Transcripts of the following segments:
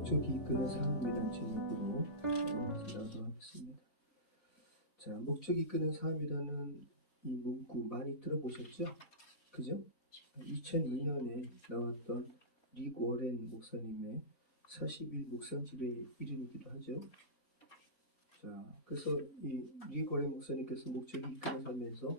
목적이 이끄는 삶이란 제목으로 진행하도록 하겠습니다. 자, 목적이 이끄는 삶이라는 이 문구 많이 들어보셨죠? 그죠? 2002년에 나왔던 릭 워렌 목사님의 40일 묵상집의 이름이기도 하죠. 자, 그래서 이 릭 워렌 목사님께서 목적이 이끄는 삶에서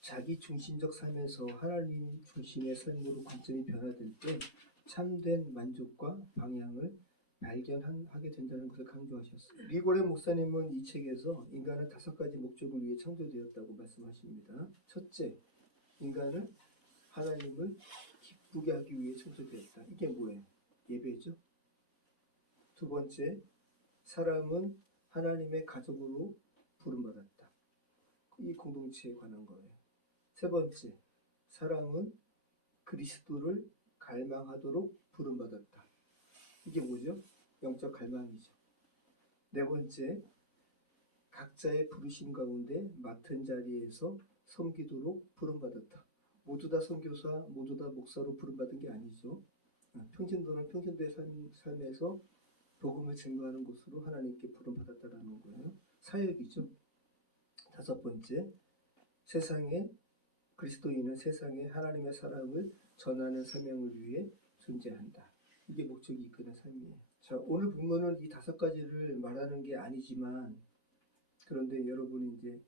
자기 중심적 삶에서 하나님 중심의 삶으로 관점이 변화될 때 참된 만족과 방향을 발견하게 된다는 것을 강조하셨어요. 릭 워렌 목사님은 이 책에서 인간은 5가지 목적을 위해 창조되었다고 말씀하십니다. 첫째, 인간은 하나님을 기쁘게 하기 위해 창조되었다. 이게 뭐예요? 예배죠. 두 번째, 사람은 하나님의 가족으로 부름받았다. 이 공동체에 관한 거예요. 세 번째, 사람은 그리스도를 갈망하도록 부름받았다. 이게 뭐죠? 영적 갈망이죠. 네 번째, 각자의 부르심 가운데 맡은 자리에서 섬기도록 부름받았다. 모두 다 선교사, 모두 다 목사로 부름받은 게 아니죠. 평신도는 평신도의 삶에서 복음을 증거하는 곳으로 하나님께 부름받았다라는 거예요. 사역이죠. 다섯 번째, 그리스도인은 세상에 하나님의 사랑을 전하는 사명을 위해 존재한다. 이게 목적이 이끄는 삶이에요. 자, 오늘 본문은 이 5가지를 말하는 게 아니지만, 그런데 여러분이 이제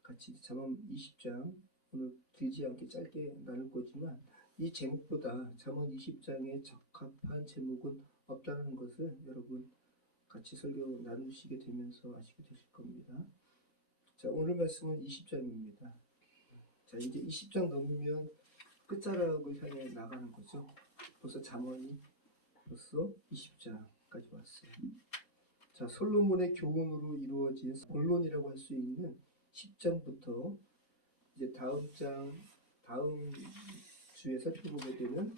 같이 잠언 20장, 오늘 길지 않게 짧게 나눌 거지만, 이 제목보다 잠언 20장에 적합한 제목은 없다는 것을 여러분 같이 설교 나누시게 되면서 아시게 되실 겁니다. 자, 오늘 말씀은 20장입니다. 자, 이제 20장 넘으면 끝자락을 향해 나가는 거죠. 벌써 잠언이 벌써 20장까지 왔어요. 자, 솔로몬의 교훈으로 이루어진 본론이라고 할 수 있는 10장부터 이제 다음 주에 살펴보게 되는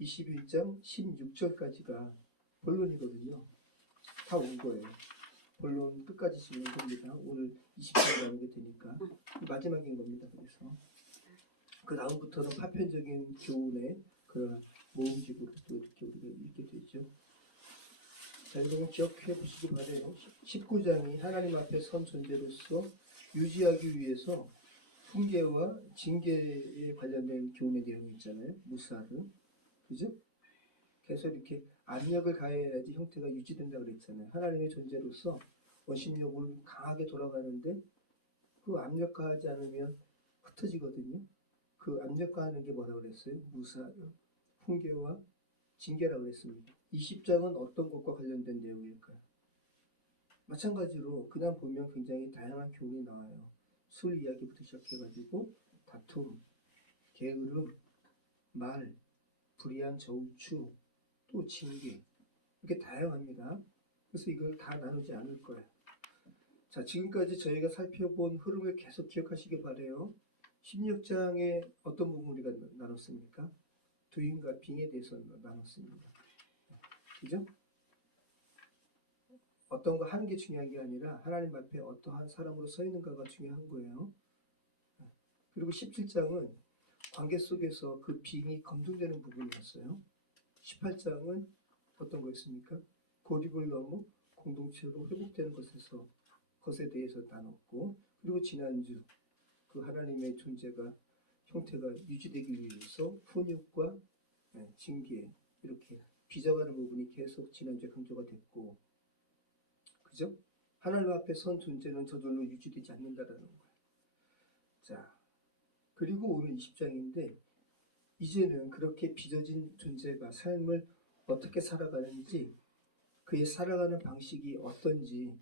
21장 16절까지가 본론이거든요. 다 온 거예요. 본론 끝까지 지는 겁니다. 오늘 20장 나오게 되니까 마지막인 겁니다. 그래서 그 다음부터는 파편적인 교훈의 그런 모음집으로 또 이렇게 우리가 읽게 되죠. 자, 여러분 기억해 보시기 바라요. 19장이 하나님 앞에 선 존재로서 유지하기 위해서 훈계와 징계에 관련된 교훈의 내용이 있잖아요. 무사르. 그죠? 계속 이렇게 압력을 가해야지 형태가 유지된다고 그랬잖아요. 하나님의 존재로서 원심력을 강하게 돌아가는데 그 압력 가하지 않으면 흩어지거든요. 그 압력 가하는 게 뭐라고 그랬어요? 무사르, 훈계와 징계라고 그랬습니다. 20장은 어떤 것과 관련된 내용일까요? 마찬가지로 그냥 보면 굉장히 다양한 교훈이 나와요. 술 이야기부터 시작해가지고 다툼, 게으름, 말, 불의한 저우추, 또 징계, 이렇게 다양합니다. 그래서 이걸 다 나누지 않을 거예요. 자, 지금까지 저희가 살펴본 흐름을 계속 기억하시기 바라요. 16장에 어떤 부분 우리가 나눴습니까? 도인과 빙에 대해서 나눴습니다. 그죠? 어떤 거 하는 게 중요한 게 아니라 하나님 앞에 어떠한 사람으로 서 있는가가 중요한 거예요. 그리고 17장은 관계 속에서 그 빙이 검증되는 부분이었어요. 18장은 어떤 거였습니까? 고립을 넘어 공동체로 회복되는 것에 대해서 나눴고, 그리고 지난주 그 하나님의 존재가 형태가 유지되기 위해서 훈육과 징계, 이렇게 빚어가는 부분이 계속 지난주에 강조가 됐고, 그죠? 하나님 앞에 선 존재는 저절로 유지되지 않는다라는 거예요. 자, 그리고 오늘 20장인데 이제는 그렇게 빚어진 존재가 삶을 어떻게 살아가는지, 그의 살아가는 방식이 어떤지,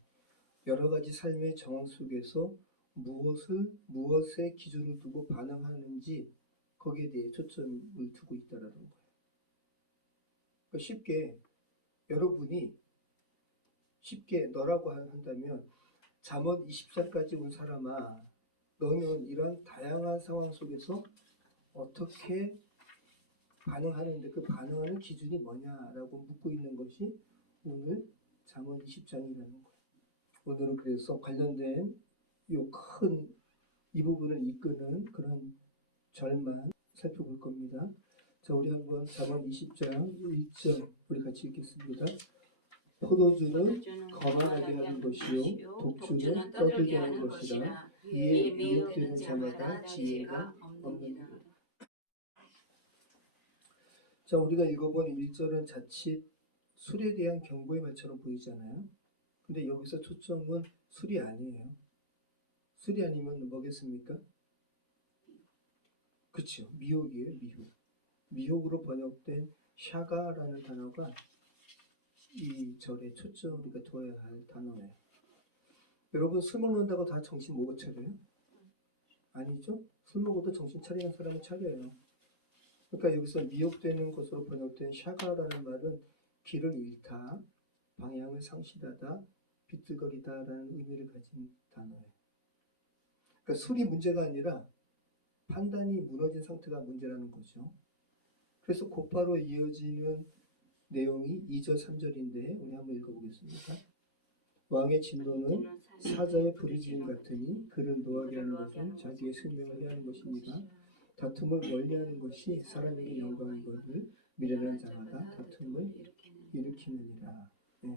여러 가지 삶의 정황 속에서 무엇에 기준을 두고 반응하는지, 거기에 대해 초점을 두고 있다는 거예요. 그러니까 여러분이 쉽게 너라고 한다면, 잠언 20장까지 온 사람아, 너는 이런 다양한 상황 속에서 어떻게 반응하는데 그 반응하는 기준이 뭐냐라고 묻고 있는 것이 오늘 잠언 20장이라는 거예요. 오늘은 그래서 관련된 이 부분을 이끄는 그런 절만 살펴볼 겁니다. 자, 우리 한번 잠언 20장 1절 우리 같이 읽겠습니다. 포도주는 거만하게 하는 것이요 독주는 떠들게 하는 것이라 이에 미혹되는 자마다 지혜가 없느니라. 자, 우리가 읽어본 1절은 자칫 술에 대한 경고의 말처럼 보이잖아요. 근데 여기서 초점은 술이 아니에요. 술이 아니면 뭐겠습니까? 그렇죠. 미혹이에요. 미혹. 미혹으로 번역된 샤가라는 단어가 이 절에 초점 우리가 둬야 할 단어예요. 여러분 술 먹는다고 다 정신 못 차려요? 아니죠. 술 먹어도 정신 차리는 사람은 차려요. 그러니까 여기서 미혹되는 것으로 번역된 샤가라는 말은 길을 잃다, 방향을 상실하다, 비틀거리다라는 의미를 가진 단어예요. 그러니까 술이 문제가 아니라 판단이 무너진 상태가 문제라는 거죠. 그래서 곧바로 이어지는 내용이 2절, 3절인데 우리 한번 읽어보겠습니다. 왕의 진노는 사자의 부르짖음 같으니 그를 노하게 하는 것은 자기의 생명을 해하는 것이니라. 다툼을 멀리하는 것이 사람에게 영광이거늘 미련한 자마다 다툼을 일으키느니라. 네.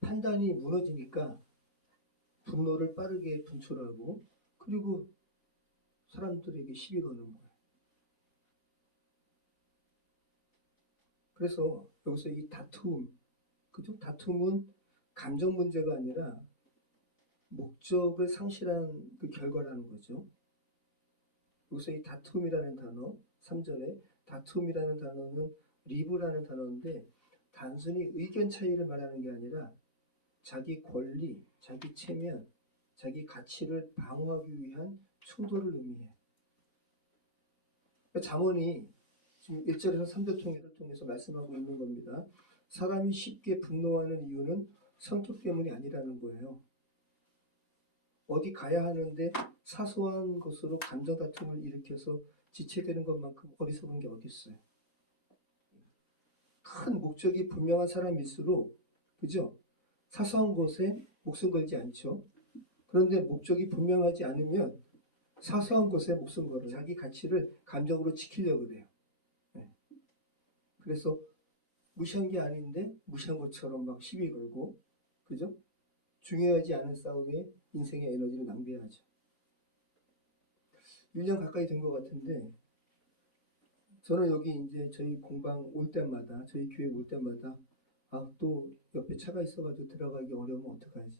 판단이 무너지니까 분노를 빠르게 분출하고 그리고 사람들에게 시비 거는 거예요. 그래서 여기서 이 다툼, 그죠? 다툼은 감정 문제가 아니라 목적을 상실한 그 결과라는 거죠. 여기서 이 다툼이라는 단어, 3절에 다툼이라는 단어는 리브라는 단어인데 단순히 의견 차이를 말하는 게 아니라 자기 권리, 자기 체면, 자기 가치를 방어하기 위한 충돌을 의미해요. 그러니까 잠언이 지금 1절에서 3절 통해서 말씀하고 있는 겁니다. 사람이 쉽게 분노하는 이유는 성격 때문이 아니라는 거예요. 어디 가야 하는데 사소한 것으로 감정 다툼을 일으켜서 지체되는 것만큼 어리석은 게 어디 있어요. 큰 목적이 분명한 사람일수록 그죠? 사소한 것에 목숨 걸지 않죠. 그런데 목적이 분명하지 않으면 사소한 것에 목숨 걸어요. 자기 가치를 감정으로 지키려고 그래요. 네. 그래서 무시한 게 아닌데 무시한 것처럼 막 시비 걸고 그죠? 중요하지 않은 싸움에 인생의 에너지를 낭비하죠. 1년 가까이 된 것 같은데 저는 여기 이제 저희 공방 올 때마다 저희 교회 올 때마다 아, 또 옆에 차가 있어가지고 들어가기 어려우면 어떡하지?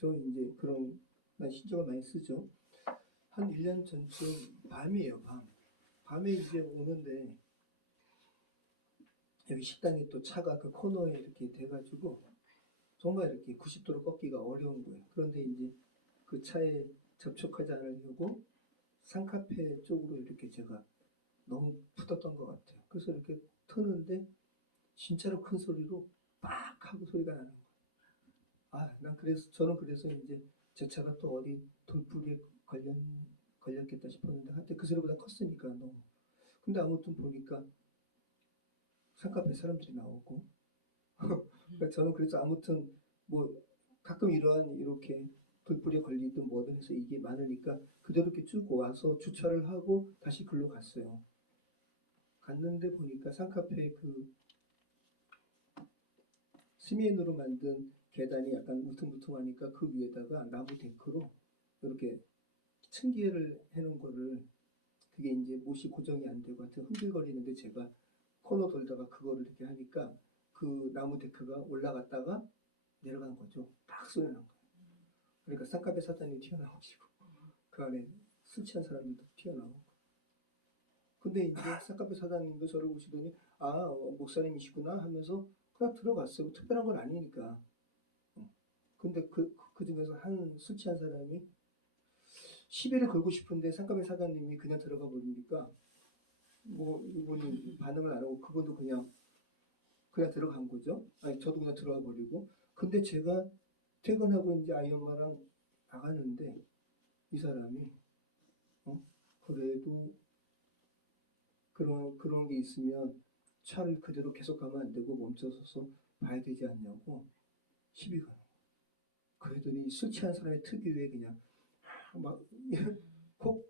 저 이제 그런 신경을 많이 쓰죠. 한 1년 전쯤 밤이에요. 밤에 이제 오는데 여기 식당에 또 차가 그 코너에 이렇게 돼가지고 정말 이렇게 90도로 꺾기가 어려운 거예요. 그런데 이제 그 차에 접촉하지 않으려고 산카페 쪽으로 이렇게 제가 너무 붙었던 것 같아요. 그래서 이렇게 트는데 진짜로 큰 소리로 빡 하고 소리가 나는 거예요. 저는 그래서 이제 제 차가 또 어디 돌부리에 걸렸겠다 싶었는데 하여튼 그 소리보다 컸으니까 너무. 근데 아무튼 보니까 산카페 사람들이 나오고 저는 그래서 아무튼 뭐 가끔 이렇게 불불에 걸리든 뭐든 해서 이게 많으니까 그대로 이렇게 쭉 와서 주차를 하고 다시 글로 갔어요. 갔는데 보니까 산카페 그 시멘으로 만든 계단이 약간 울퉁불퉁하니까 그 위에다가 나무 데크로 이렇게 층계를 해놓은 거를 그게 이제 못이 고정이 안 되고 하여튼 흔들거리는데 제가 코너 돌다가 그거를 이렇게 하니까 그 나무 데크가 올라갔다가 내려간 거죠. 딱 소리 난 거예요. 그러니까 산카페 사장님이 튀어나오시고 그 안에 술 취한 사람들도 튀어나오고 근데 이제 산카페 사장님도 저를 보시더니 목사님이시구나 하면서 그냥 들어갔어요. 특별한 건 아니니까. 근데 그 중에서 한 술 취한 사람이 시비를 걸고 싶은데 산카페 사장님이 그냥 들어가 버리니까 뭐 이분이 반응을 안 하고 그분도 그냥 들어간 거죠. 아니 저도 그냥 들어가 버리고. 근데 제가 퇴근하고 이제 아이 엄마랑 나가는데 이 사람이 그래도 그런 게 있으면 차를 그대로 계속 가면 안 되고 멈춰서서 봐야 되지 않냐고 시비 가는 거예요. 그러더니 술 취한 사람의 특유의 그냥 막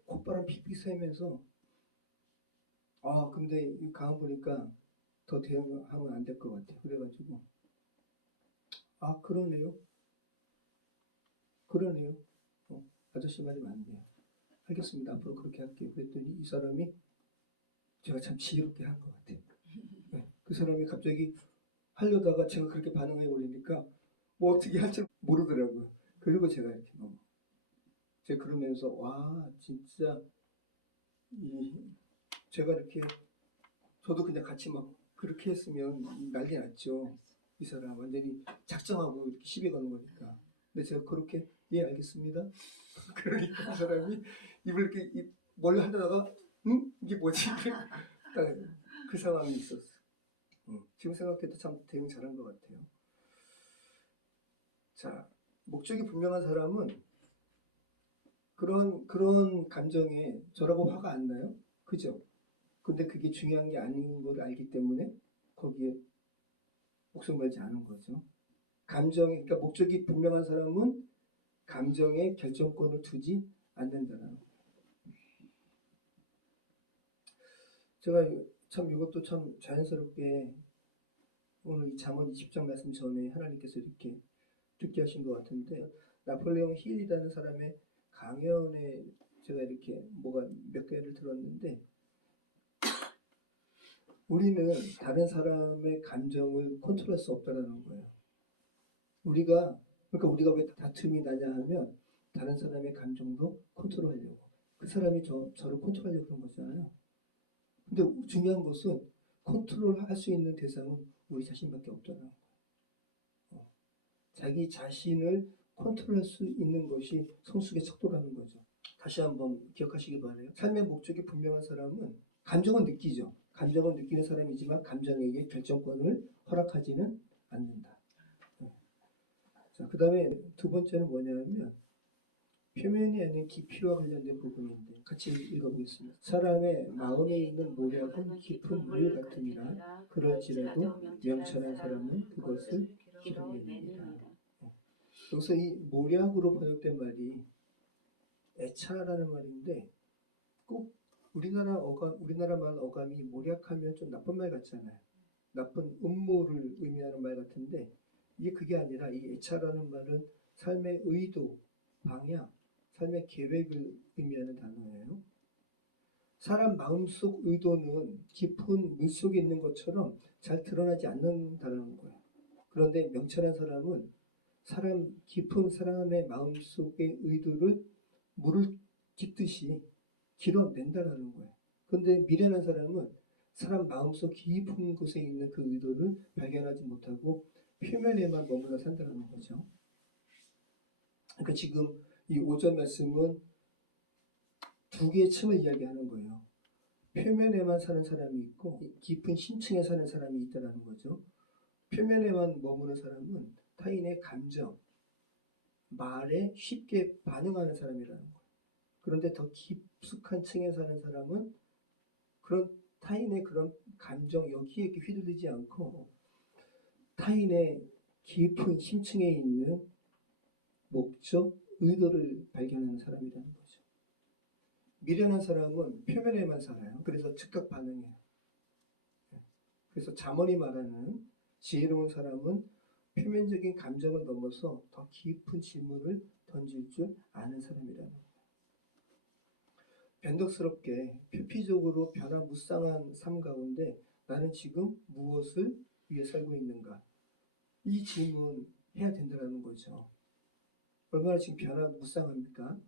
콧바람 픽픽 쐬면서 근데 이 강원 보니까 더 대응하면 안 될 것 같아. 그래가지고 그러네요. 그러네요. 아저씨 말이 맞네요. 알겠습니다. 앞으로 그렇게 할게요. 그랬더니 이 사람이 제가 참 지혜롭게 한 것 같아요. 네. 그 사람이 갑자기 하려다가 제가 그렇게 반응해 버리니까 뭐 어떻게 할 줄 모르더라고요. 그리고 제가 이렇게 제가 그러면서 와 진짜 제가 이렇게 저도 그냥 같이 막 그렇게 했으면 난리 났죠. 이 사람 완전히 작정하고 이렇게 시비 거는 거니까. 근데 제가 그렇게 예 알겠습니다. 그러니까 그 사람이 입을 이렇게 뭘 하다가 이게 뭐지? 딱 그 상황이 있었어. 지금 생각해도 참 대응 잘한 것 같아요. 자, 목적이 분명한 사람은 그런 감정에 저라고 화가 안 나요? 그죠? 근데 그게 중요한 게 아닌 걸 알기 때문에 거기에 목숨 걸지 않은 거죠. 그러니까 목적이 분명한 사람은 감정에 결정권을 두지 않는다는 거. 제가 참 이것도 참 자연스럽게 오늘 이 잠언 20장 말씀 전에 하나님께서 이렇게 듣게 하신 것 같은데 나폴레옹 힐이라는 사람의 강연에 제가 이렇게 뭐가 몇 개를 들었는데 우리는 다른 사람의 감정을 컨트롤할 수 없다는 거예요. 그러니까 우리가 왜 다툼이 나냐 하면 다른 사람의 감정도 컨트롤하려고 그 사람이 저를 컨트롤하려고 그런 거잖아요. 근데 중요한 것은 컨트롤할 수 있는 대상은 우리 자신밖에 없다는 거예요. 자기 자신을 컨트롤할 수 있는 것이 성숙의 척도라는 거죠. 다시 한번 기억하시기 바라요. 삶의 목적이 분명한 사람은 감정은 느끼죠. 감정은 느끼는 사람이지만 감정에게 결정권을 허락하지는 않는다. 자, 그 다음에 두 번째는 뭐냐면 표면이 아닌 깊이와 관련된 부분인데 같이 읽어보겠습니다. 사람의 마음에 있는 모략은 깊은 물 같으니라 그럴지라도 명철한 사람은 그것을 기록내느니라. 여기서 이 모략으로 번역된 말이 애차라는 말인데 꼭 우리나라 말 어감이 모략하면 좀 나쁜 말 같잖아요. 나쁜 음모를 의미하는 말 같은데 이게 그게 아니라 이 애차라는 말은 삶의 의도, 방향, 삶의 계획을 의미하는 단어예요. 사람 마음속 의도는 깊은 물속에 있는 것처럼 잘 드러나지 않는다는 거예요. 그런데 명철한 사람은 깊은 사람의 마음속의 의도를 물을 깃듯이 길어낸다는 거예요. 그런데 미련한 사람은 사람 마음속 깊은 곳에 있는 그 의도를 발견하지 못하고 표면에만 머물러 산다는 거죠. 그러니까 지금 이 5절 말씀은 두 개의 층을 이야기하는 거예요. 표면에만 사는 사람이 있고 깊은 심층에 사는 사람이 있다는 거죠. 표면에만 머무는 사람은 타인의 감정, 말에 쉽게 반응하는 사람이라는 거예요. 그런데 더 깊숙한 층에 사는 사람은 그런 타인의 그런 감정 여기에 이렇게 휘둘리지 않고 타인의 깊은 심층에 있는 목적, 의도를 발견하는 사람이라는 거죠. 미련한 사람은 표면에만 살아요. 그래서 즉각 반응해요. 그래서 잠언이 말하는 지혜로운 사람은 표면적인 감정을 넘어서 더 깊은 질문을 던질 줄 아는 사람이라는 거예요. 변덕스럽게 표피적으로 변화무쌍한 삶 가운데 나는 지금 무엇을 위해 살고 있는가? 이 질문 해야 된다는 거죠. 얼마나 지금 변화무쌍합니까?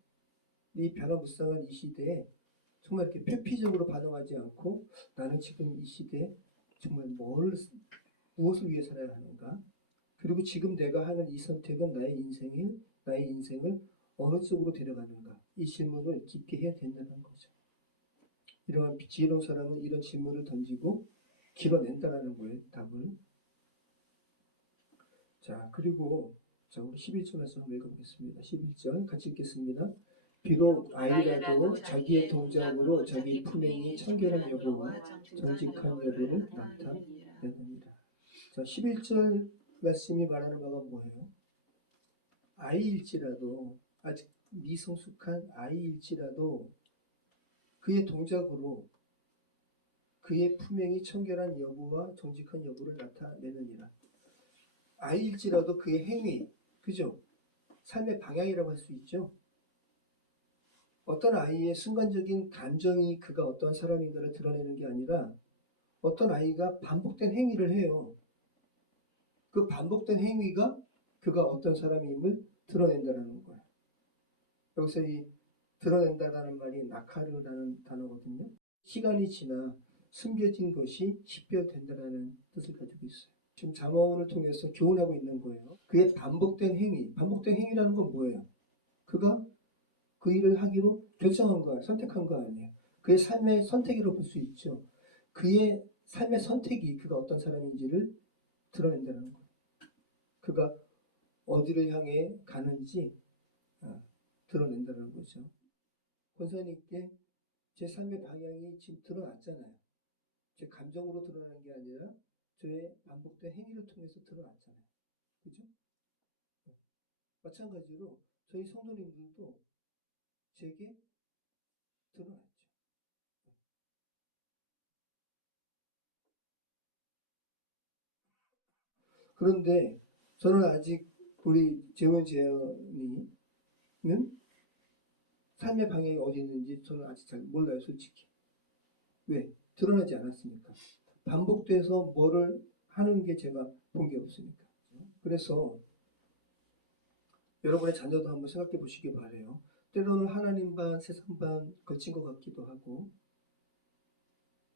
이 변화무쌍한 이 시대에 정말 이렇게 표피적으로 반응하지 않고 나는 지금 이 시대에 정말 무엇을 위해 살아야 하는가? 그리고 지금 내가 하는 이 선택은 나의 인생을 어느 쪽으로 데려가는가? 이 질문을 깊게 해야 된다는 거죠. 이러한 지혜로운 사람은 이런 질문을 던지고 길어낸다는 거예요, 답을. 자, 그리고 우리 11절 말씀 한번 읽어보겠습니다. 11절 같이 읽겠습니다. 비록 아이라도 자기의 동작으로 자기 품행이 청결한 여부와 정직한 여부를 나타내느니라. 자, 11절 말씀이 말하는 바가 뭐예요? 아이일지라도 아직 미성숙한 아이일지라도 그의 동작으로 그의 품행이 청결한 여부와 정직한 여부를 나타내느니라. 아이일지라도 그의 행위, 그죠? 삶의 방향이라고 할 수 있죠. 어떤 아이의 순간적인 감정이 그가 어떤 사람인가를 드러내는 게 아니라 어떤 아이가 반복된 행위를 해요. 그 반복된 행위가 그가 어떤 사람임을 드러낸다는 거예요. 여기서 이 드러낸다라는 말이 나카르라는 단어거든요. 시간이 지나 숨겨진 것이 식별된다라는 뜻을 가지고 있어요. 지금 잠언을 통해서 교훈하고 있는 거예요. 그의 반복된 행위, 반복된 행위라는 건 뭐예요? 그가 그 일을 하기로 결정한 거, 선택한 거 아니에요. 그의 삶의 선택이라고 볼 수 있죠. 그의 삶의 선택이 그가 어떤 사람인지를 드러낸다는 거예요. 그가 어디를 향해 가는지 드러낸다는 거죠. 권사님께 제 삶의 방향이 지금 드러났잖아요. 제 감정으로 드러나는 게 아니라 저의 반복된 행위를 통해서 드러났잖아요. 그죠? 마찬가지로 저희 성도님들도 제게 드러났죠. 그런데 저는 아직 우리 재원재현이는 삶의 방향이 어디 있는지 저는 아직 잘 몰라요, 솔직히. 왜? 드러나지 않았으니까. 반복돼서 뭐를 하는 게 제가 본 게 없으니까. 그래서 여러분의 자녀도 한번 생각해 보시기 바래요. 때로는 하나님 반, 세상 반 걸친 것 같기도 하고,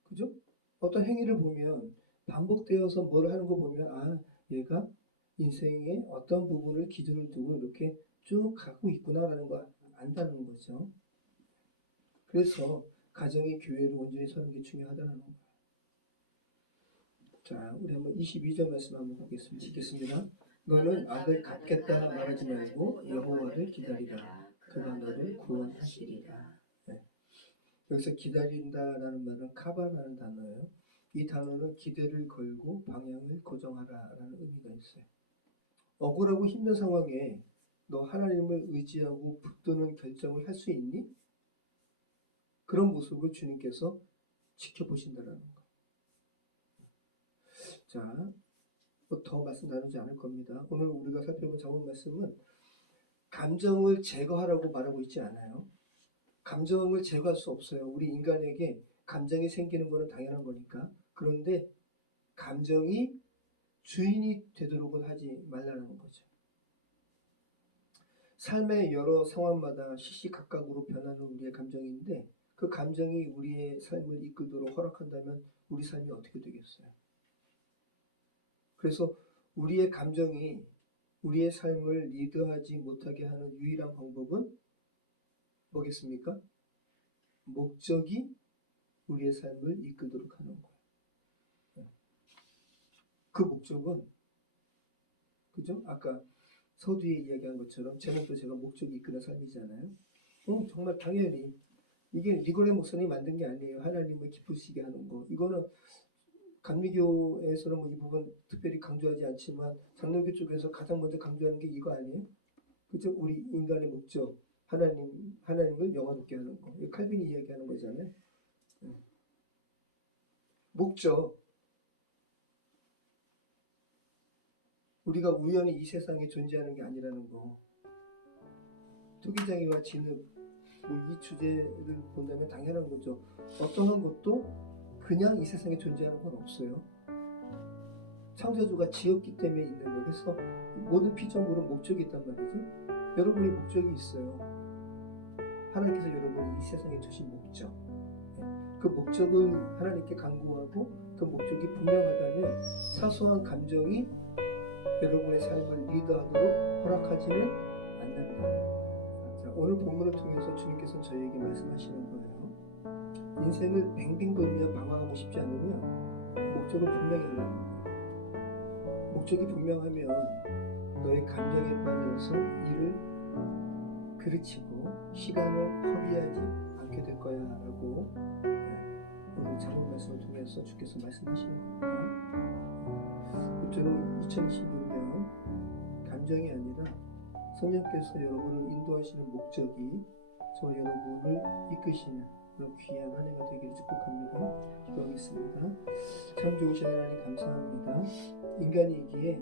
그죠? 어떤 행위를 보면 반복되어서 뭘 하는 거 보면 아, 얘가 인생의 어떤 부분을 기준을 두고 이렇게 쭉 가고 있구나라는 거 안다는 거죠. 그래서 가정이 교회로 온전히 서는 게 중요하다는 거예요. 자, 우리 한번 22절 말씀 한번 보겠습니다. 읽겠습니다. 너는 악을 갚겠다 말하지 말고 여호와를 기다리라. 그가 너를 구원하시리라. 네. 여기서 기다린다라는 말은 카바라는 단어예요. 이 단어는 기대를 걸고 방향을 고정하라라는 의미가 있어요. 억울하고 힘든 상황에 너 하나님을 의지하고 붙드는 결정을 할 수 있니? 그런 모습을 주님께서 지켜보신다라는 거. 자, 더 말씀 나누지 않을 겁니다. 오늘 우리가 살펴본 잠언 말씀은 감정을 제거하라고 말하고 있지 않아요. 감정을 제거할 수 없어요. 우리 인간에게 감정이 생기는 것은 당연한 거니까. 그런데 감정이 주인이 되도록은 하지 말라는 거죠. 삶의 여러 상황마다 시시각각으로 변하는 우리의 감정인데 그 감정이 우리의 삶을 이끌도록 허락한다면 우리 삶이 어떻게 되겠어요? 그래서 우리의 감정이 우리의 삶을 리드하지 못하게 하는 유일한 방법은 뭐겠습니까? 목적이 우리의 삶을 이끌도록 하는 거예요. 그 목적은 그죠? 아까 서두에 이야기한 것처럼 제목도 제가 목적이 이끄는 삶이잖아요. 정말 당연히 이게 리고레 목사님이 만든 게 아니에요. 하나님을 기쁘시게 하는 거. 이거는 감리교에서는 뭐 이 부분 특별히 강조하지 않지만 장로교 쪽에서 가장 먼저 강조하는 게 이거 아니에요? 그죠? 우리 인간의 목적, 하나님을 영화롭게 하는 거. 이거 칼빈이 이야기하는 거잖아요. 목적. 우리가 우연히 이 세상에 존재하는 게 아니라는 거. 투기장애와 진흙, 뭐 이 주제를 본다면 당연한 거죠. 어떠한 것도 그냥 이 세상에 존재하는 건 없어요. 창조주가 지었기 때문에 있는 거예요. 그래서 모든 피조물은 목적이 있단 말이죠. 여러분이 목적이 있어요. 하나님께서 여러분이 이 세상에 주신 목적. 그 목적을 하나님께 간구하고 그 목적이 분명하다면 사소한 감정이 여러분의 삶을 리드하도록 허락하지는 않는다. 자, 오늘 본문을 통해서 주님께서 저희에게 말씀하시는 거예요. 인생을 뱅뱅 돌며 방황하고 싶지 않으면 목적을 분명히 하라는 거예요. 목적이 분명하면 너의 감정에 빠져서 일을 그르치고 시간을 허비하지 않게 될 거야 라고 오늘 잠언 말씀을 통해서 주께서 말씀하시는 겁니다. 저는 2026년 감정이 아니라 성령께서 여러분을 인도하시는 목적이 저 여러분을 이끄시는 그런 귀한 한 해가 되기를 축복합니다. 기도하겠습니다. 기도하겠습니다. 참 좋으신 하나님 감사합니다. 인간이기에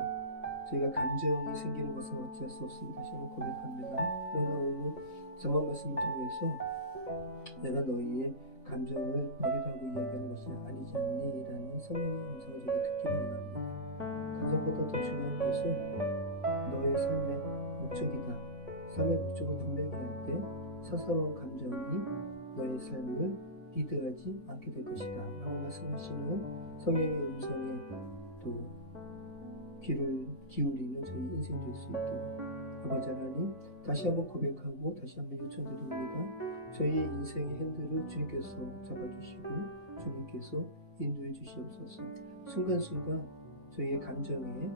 저희가 감정이 생기는 것은 어찌할 수 없습니다. 다시 한번 고백합니다. 그러나 오늘 정한 말씀을 통해서 내가 너희의 감정을 버리라고 이야기하는 것이 아니지 않니? 라는 성령의 음성을 저희가 듣기를 원합니다. 감정보다 더 중요한 것은 너의 삶의 목적이다. 삶의 목적을 분명히 할 때 사사로운 감정이 너의 삶을 리드하지 않게 될 것이다 라고 말씀하시는 성령의 음성에 또 귀를 기울이는 저희 인생 될 수 있도록 아버지 하나님 다시 한번 고백하고 다시 한번 요청드립니다. 저희의 인생의 핸들을 주님께서 잡아주시고 주님께서 인도해 주시옵소서. 순간순간 저희의 감정에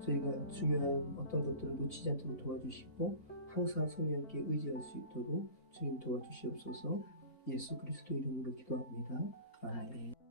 저희가 중요한 어떤 것들을 놓치지 않도록 도와주시고 항상 성령께 의지할 수 있도록 주님 도와주시옵소서. 예수 그리스도 이름으로 기도합니다. 아멘.